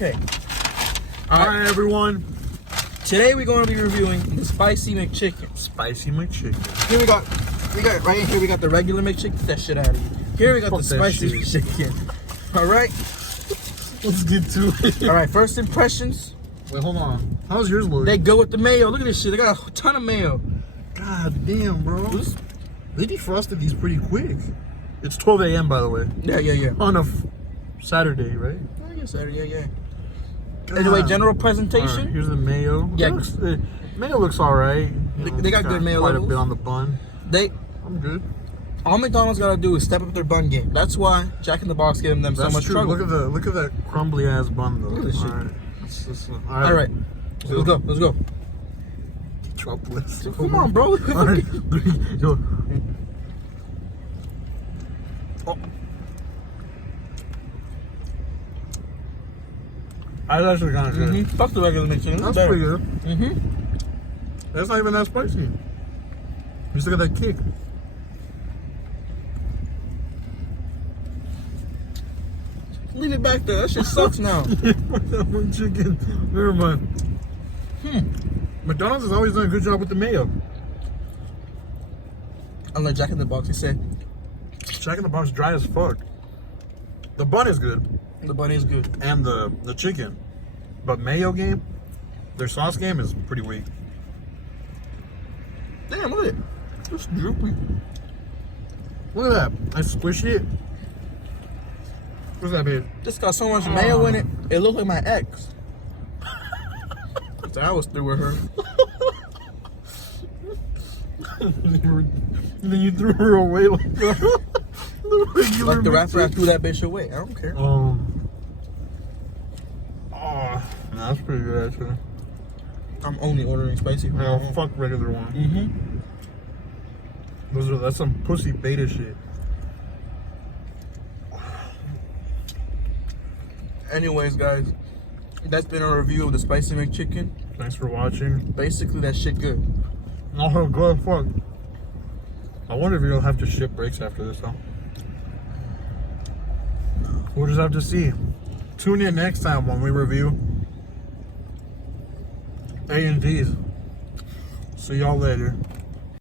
Okay. All right, everyone. Today we're going to be reviewing the Spicy McChicken. Spicy McChicken. Here we got right here. We got the regular McChicken. Get that shit out of here. Here we got the Spicy McChicken. All right. Let's get to it. All right. First impressions. Wait, hold on. How's yours look? They go with the mayo. Look at this shit. They got a ton of mayo. God damn, bro. They defrosted these pretty quick. It's 12 a.m. by the way. Yeah. On a Saturday, right? Oh, yeah, Saturday. Yeah. Anyway, general presentation. Right, here's the mayo. Yeah. Mayo looks all right. They got good mayo quite levels. a bit on the bun. I'm good. All McDonald's gotta do is step up their bun game. That's why Jack in the Box gave them so much trouble. Look at that crumbly ass bun though. Look at this shit. All right. Let's go. Droplets. Come on, bro. All right. Go. Oh. That's actually kind of good. Fuck the regular McChicken. That's pretty good. That's not even that spicy. Just look at that kick. Leave it back there. That shit sucks now. Chicken. Never mind. McDonald's has always done a good job with the mayo. Unlike Jack in the Box, he said. Jack in the Box dry as fuck. The bun is good. The bun is good. And the chicken. But mayo game, their sauce game is pretty weak. Damn, look at it. It's droopy. Look at that. I squished it. What's that, babe? This got so much mayo in it, it looked like my ex. So I was through with her. And then you threw her away like the regular Like the rapper, I threw that bitch away. I don't care. That's pretty good actually. I'm only ordering spicy. No, fuck regular one. That's some pussy beta shit. Anyways, guys, that's been a review of the Spicy McChicken. Thanks for watching. Basically, that shit good. Oh, good fuck. I wonder if you'll have to ship breaks after this, though. We'll just have to see. Tune in next time when we review A&Ds. See y'all later.